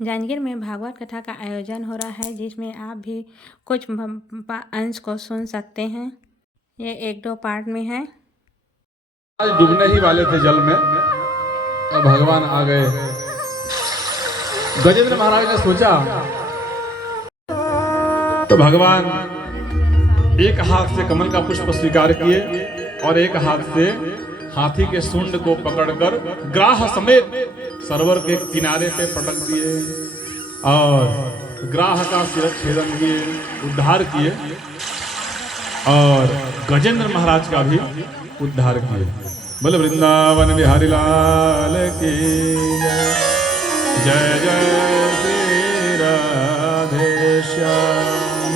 जांजगीर में भागवत कथा का आयोजन हो रहा है, जिसमें आप भी कुछ अंश को सुन सकते हैं। ये 1-2 पार्ट में है। आज डूबने ही वाले थे जल में, अब भगवान आ गए। गजेंद्र महाराज ने सोचा तो भगवान एक हाथ से कमल का पुष्प स्वीकार किए और एक हाथ से हाथी के सूंड को पकड़कर ग्राह समेत सरोवर के किनारे पे पटक दिए और ग्राह का शिरच्छेदन किए, उद्धार किए और गजेंद्र महाराज का भी उद्धार किए। बोले वृंदावन बिहारी लाल की जय जय श्री राधे श्याम।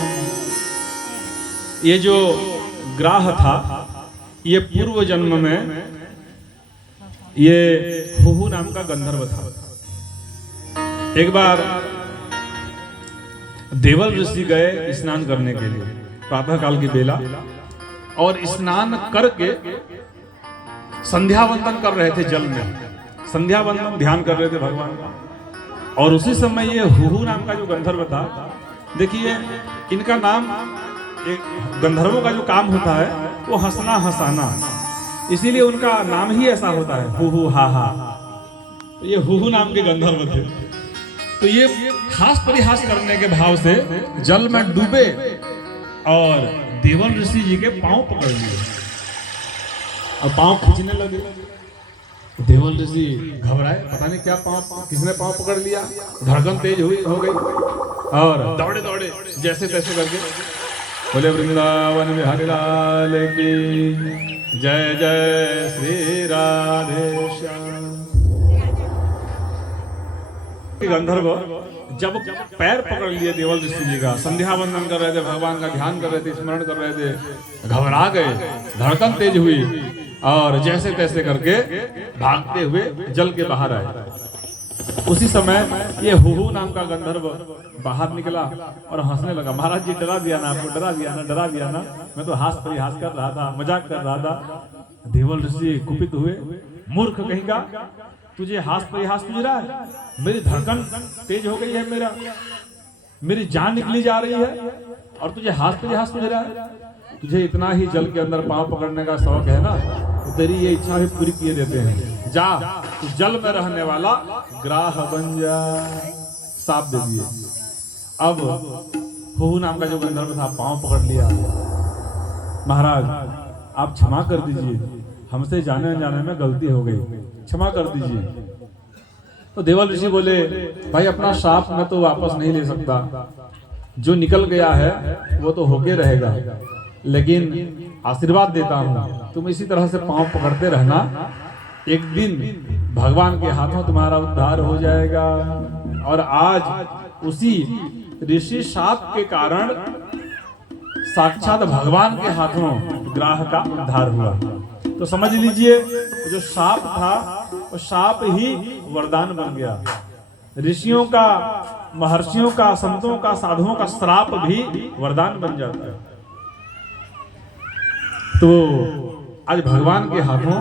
ये जो ग्राह था, ये पूर्व जन्म में ये हुहु नाम का गंधर्व था। एक बार देवल ऋषि गए स्नान करने के लिए प्रातः काल की बेला, और स्नान करके संध्या वंदन कर रहे थे जल में। संध्या वंदन ध्यान कर रहे थे भगवान का। और उसी समय ये हुहु नाम का जो गंधर्व था, देखिए इनका नाम, एक गंधर्वों का जो काम होता है वो हंसना हंसाना, इसीलिए उनका नाम ही ऐसा होता है, हुहु हा हा। तो ये हुहु नाम के गंधर्व थे। तो ये हास परिहास करने के भाव से जल में डूबे और देवल ऋषि जी के पांव पकड़ लिए और पांव खींचने लगे। देवल ऋषि घबराए, पता नहीं क्या पांव, किसने पांव पकड़ लिया। धड़कन तेज हो गई और दौड़े दौड़े जैसे तैसे करके बोले वृंदावन बिहारी लाल की जय जय श्री राधे श्याम। गंधर्व जब पैर पकड़ लिए देवल ऋषि जी का, संध्या वंदन कर रहे थे, भगवान का ध्यान कर रहे थे, स्मरण कर रहे थे, घबरा गए, धड़कन तेज हुई और जैसे तैसे करके भागते हुए जल के बाहर आए। उसी समय ये हुहु नाम का गंधर्व बाहर निकला और हंसने लगा। महाराज जी डरा दिया ना आपको, डरा दिया ना, डरा दिया ना, मैं तो हास परिहास कर रहा था, मजाक कर रहा था। देवल ऋषि कुपित हुए, मूर्ख कहीं का, तुझे हास परिहास सूझ रहा है? मेरी धड़कन तेज हो गई है, मेरी जान निकली जा रही है और तुझे हास परिहास सूझ रहा है? तुझे इतना ही जल के अंदर पांव पकड़ने का शौक है ना, तो तेरी ये इच्छा भी पूरी किए देते हैं। जा, तू जल में रहने वाला ग्राह बन जा। साप दे दिए। अब हुहु नाम का जो गंधर्व था, पांव पकड़ लिया। महाराज आप क्षमा कर दीजिए, हमसे जाने अनजाने में गलती हो गई, क्षमा कर दीजिए। तो देवल ऋषि बोले, भाई अपना श्राप मैं तो वापस नहीं ले सकता, जो निकल गया है वो तो होके रहेगा, लेकिन आशीर्वाद देता हूँ तुम इसी तरह से पांव पकड़ते रहना, एक दिन भगवान के हाथों तुम्हारा उद्धार हो जाएगा। और आज उसी ऋषि शाप के कारण साक्षात भगवान के हाथों ग्राह का उद्धार हुआ। तो समझ लीजिए जो शाप था वो शाप ही वरदान बन गया। ऋषियों का, महर्षियों का, संतों का, साधुओं का श्राप भी वरदान बन जाता है। तो आज भगवान के हाथों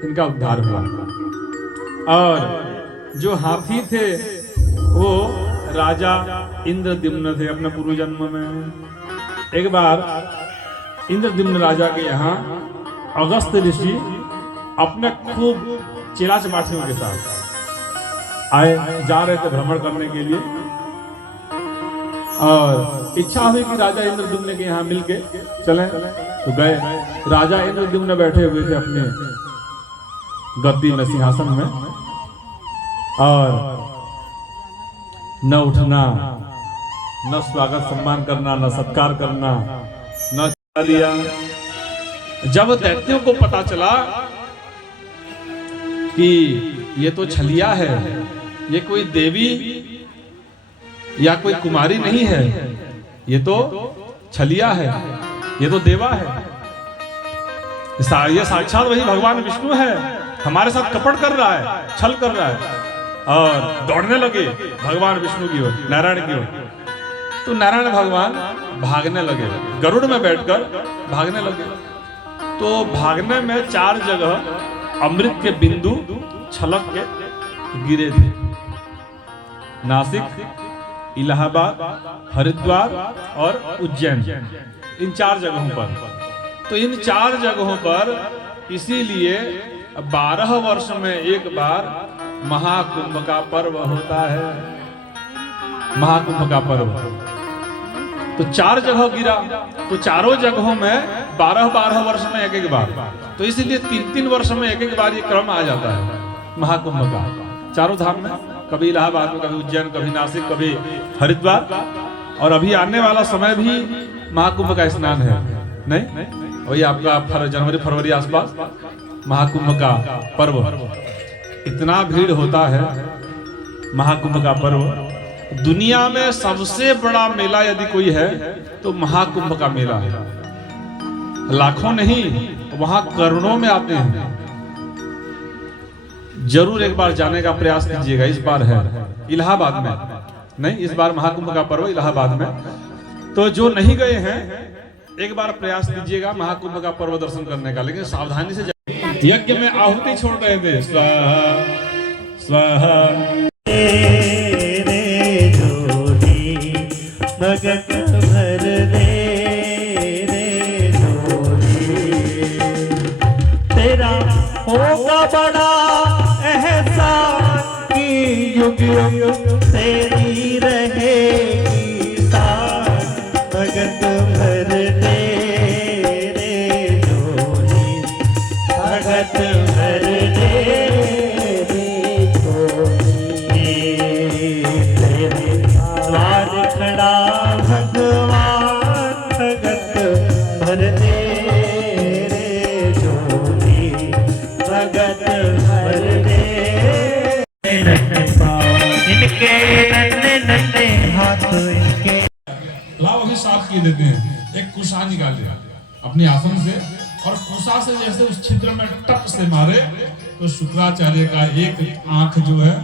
इनका उद्धार हुआ। और जो हाथी थे वो राजा इंद्रद्युम्न थे अपने पूर्व जन्म में। एक बार इंद्रद्युम्न राजा के यहाँ अगस्त ऋषि अपने खूब चेला चपाटियों के साथ आए, जा रहे थे भ्रमण करने के लिए, और इच्छा हुई कि राजा इंद्रद्युम्न के यहाँ मिलके चलें। तो गए। राजा इंद्रद्युम्न बैठे हुए थे अपने गद्दी में, सिंहासन में, और न उठना, न स्वागत सम्मान करना, न सत्कार करना, न दिया। जब दैत्यों को पता चला कि ये तो छलिया है, ये कोई देवी या कोई कुमारी नहीं है, ये तो छलिया है, ये तो देवा है, ये साक्षात वही भगवान विष्णु है, हमारे साथ कपट कर रहा है, छल कर रहा है। और दौड़ने लगे भगवान विष्णु की ओर, नारायण की ओर। तो नारायण भगवान भागने लगे, गरुड़ में बैठकर भागने लगे। तो भागने में 4 जगह अमृत के बिंदु छलक के गिरे थे। नासिक, इलाहाबाद, हरिद्वार और उज्जैन, इन 4 जगहों पर। तो इन 4 जगहों पर इसीलिए 12 वर्ष में एक बार महाकुंभ का पर्व होता है। महाकुंभ का पर्व तो 4 जगह गिरा, तो चारों जगहों में 12-12 वर्ष में एक बार, तो इसीलिए 3-3 वर्ष में एक बार ये क्रम आ जाता है महाकुंभ का। चारों धाम में, कभी इलाहाबाद में, कभी उज्जैन, कभी नासिक, कभी हरिद्वार, और अभी आने वाला समय भी महाकुंभ का स्नान है। नहीं, वही आपका जनवरी फरवरी आसपास महाकुंभ का पर्व। इतना भीड़ होता है महाकुंभ का पर्व। दुनिया में सबसे बड़ा मेला यदि कोई है तो महाकुंभ का मेला है। लाखों नहीं, वहां करोड़ों में आते हैं। जरूर एक बार जाने का प्रयास कीजिएगा। इस बार है इलाहाबाद में, नहीं, इस बार महाकुंभ का पर्व इलाहाबाद में। तो जो नहीं गए हैं एक बार प्रयास कीजिएगा महाकुंभ का पर्व दर्शन करने का, लेकिन सावधानी से। यज्ञ में आहुति छोड़ रहे थे, स्वाहा स्वाहा भगत भर दे रे जोड़ी, तेरा होगा बड़ा एहसान कि युग युग तेरी रहेगी साथ। भगत भर दे रे जोड़ी, भगत भर दे रे जोड़ी, तेरे द्वार खड़ा भगवान, भगत भर दे रे जोड़ी, भगत भर दे। इनके नन्हे नन्हे हाथ, इनके लाओ अभी साफ किए देते हैं। एक कुशा निकाले अपने आसन से, और कुशा से जैसे उस छिद्र में टप से मारे तो शुक्राचार्य का एक आंख जो है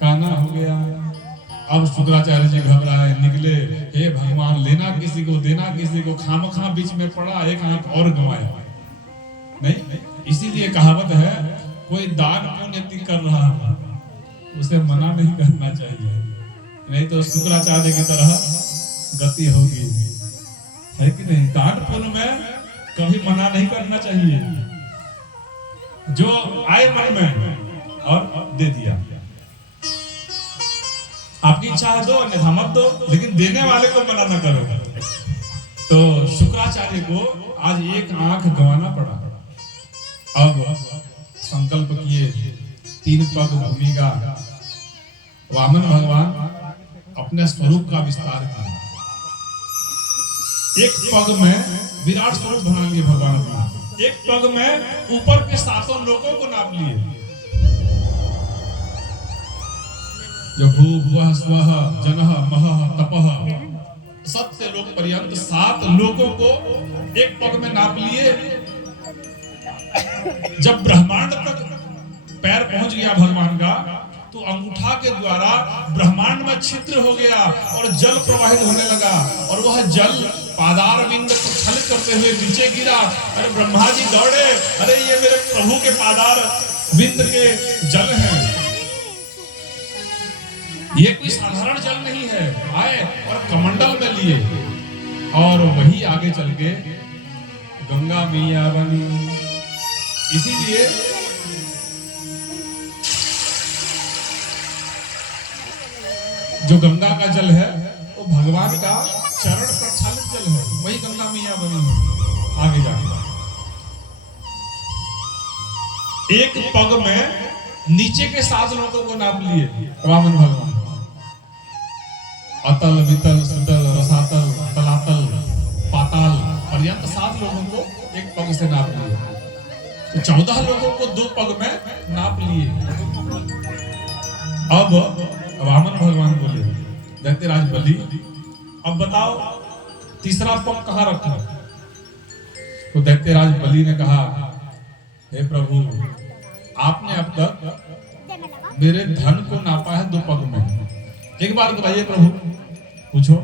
काना हो गया। अब शुक्राचार्य जी घबराए, निकले, हे भगवान, लेना किसी को देना किसी को, खामखा बीच में पड़ा, एक आंख और गंवाया। नहीं, इसीलिए कहावत है, कोई दान पुण्य कर रहा है उसे मना नहीं करना चाहिए, नहीं तो शुक्राचार्य की तरह गति होगी, है कि नहीं। दान पुण्य में कभी मना नहीं करना चाहिए। जो आए मन में और दे दिया, आपकी इच्छा है दो, अन्यथा मत दो, लेकिन देने वाले को मना न करो। तो शुक्राचार्य को आज एक आंख गंवाना पड़ा। अब संकल्प किए, 3 पग भूमि का वामन भगवान अपने स्वरूप का विस्तार किया। एक पग में विराट स्वरूप बना लिए भगवान का, एक पग में ऊपर के 7 लोगों को नाप लिए। जो भू भुवः स्वः जनः महः तपः, 7 लोक पर्यंत 7 लोगों को एक पग में नाप लिए। जब ब्रह्मांड तक पैर पहुंच गया भगवान का, तो अंगूठा के द्वारा ब्रह्मांड में छिद्र हो गया और जल प्रवाहित होने लगा, और वह जल पादार विंद प्रक्षालित करते हुए नीचे गिरा। अरे ब्रह्मा जी दौड़े, अरे ये मेरे प्रभु के पादार विंद के जल हैं, ये कोई साधारण जल नहीं है। आए और कमंडल में लिए, और वही आगे चल के गंगा मैया बनी। इसीलिए जो गंगा का जल है वो भगवान का चरण प्रक्षालित जल है, वही गंगा मैया बनी है। आगे जाके एक पग में नीचे के 7 लोगों को नाप लिए वामन भगवान। अतल वितल सुतल रसातल तलातल पाताल पर्यंत 7 लोगों को एक पग से नाप लिए। तो 14 लोगों को 2 पग में नाप लिए। अब वामन भगवान बोले, दैत्यराज बलि, अब बताओ तीसरा पग कहाँ रखा। तो दैत्यराज बलि ने कहा, हे प्रभु, आपने अब तक मेरे धन को नापा है 2 पग में। एक बार बताइए प्रभु, पूछो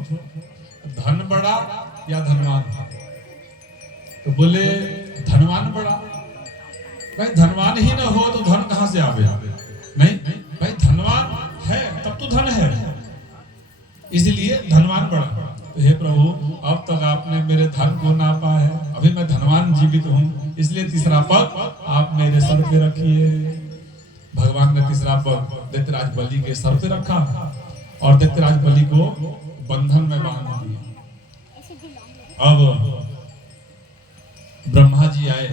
धन बड़ा या धनवान। तो बोले धनवान बड़ा। भाई धनवान ही ना हो तो धन कहां से आवे। नहीं भाई, धनवान है तब तो धन है। इसलिए धनवान बढ़ा। तो हे प्रभु, अब तक आपने मेरे धन को नापा है, अभी मैं धनवान जीवित हूँ, इसलिए तीसरा पग आप मेरे सर पे रखिए। भगवान ने तीसरा पग दैत्यराज बलि के सर पे रखा और दैत्यराज बलि को बंधन में बांध दिया। अब ब्रह्मा जी आए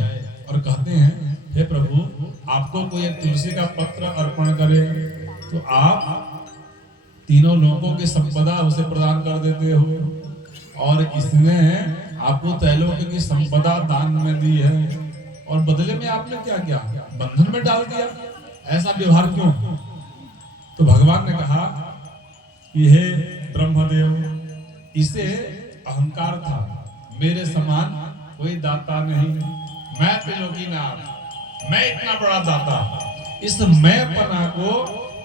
और कहते हैं, हे प्रभु, आपको कोई एक तुलसी का पत्र अर्पण करे तो आप तीनों लोगों की संपदा उसे प्रदान कर देते हो, और इसने आपको त्रैलोक्य की संपदा दान में दी है, और बदले में आपने क्या किया? बंधन में डाल दिया। ऐसा व्यवहार क्यों? तो भगवान ने कहा कि हे ब्रह्मदेव, इसे अहंकार था, मेरे समान कोई दाता नहीं, मैं त्रिलोकीनाथ, मैं इतना बड़ा दाता। इस मैंपना को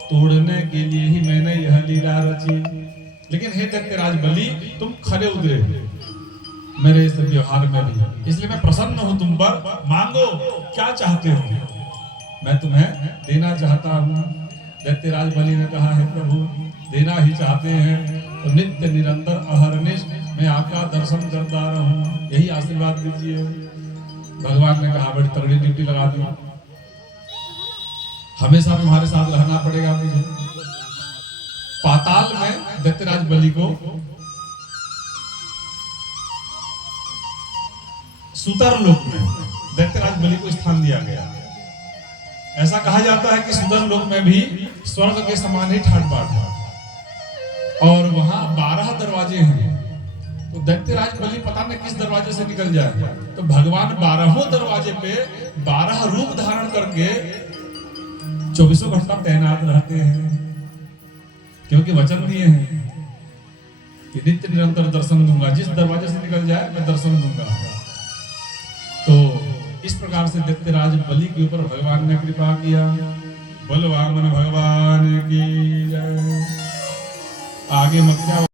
तोड़ने के लिए ही मैंने यह लीला रची। लेकिन हे दैत्यराज बलि, तुम खरे उतरे मेरे इस व्यवहार में भी, इसलिए मैं प्रसन्न हूं तुम पर। मांगो, क्या चाहते हो? मैं तुम्हें देना चाहता हूँ। दैत्यराज बलि ने कहा, हे प्रभु, देना ही चाहते हैं तो नित्य निरंतर अहरनिश मैं आपका दर्शन करता रहूं, यही आशीर्वाद दीजिए। भगवान ने कहा, बड़ी तगड़ी ड्यूटी लगा दी, हमेशा तुम्हारे साथ रहना पड़ेगा मुझे। पाताल में दैत्यराज बलि को सुतर लोक में दैत्यराज बलि को स्थान दिया गया। ऐसा कहा जाता है कि सुतर लोक में भी स्वर्ग के समान ही ठाट बाट है, और वहां 12 दरवाजे हैं। तो दैत्यराज बलि पता नहीं किस दरवाजे से निकल जाए, तो भगवान 12वें दरवाजे पे 12 रूप धारण करके 24 घंटा तैनात रहते हैं, क्योंकि वचन दिए हैं कि नित्य निरंतर दर्शन दूंगा, जिस दरवाजे से निकल जाए मैं दर्शन दूंगा। तो इस प्रकार से दैत्यराज बलि के ऊपर भगवान ने कृपा किया। बलवामन भगवान की जय। आगे मत क्या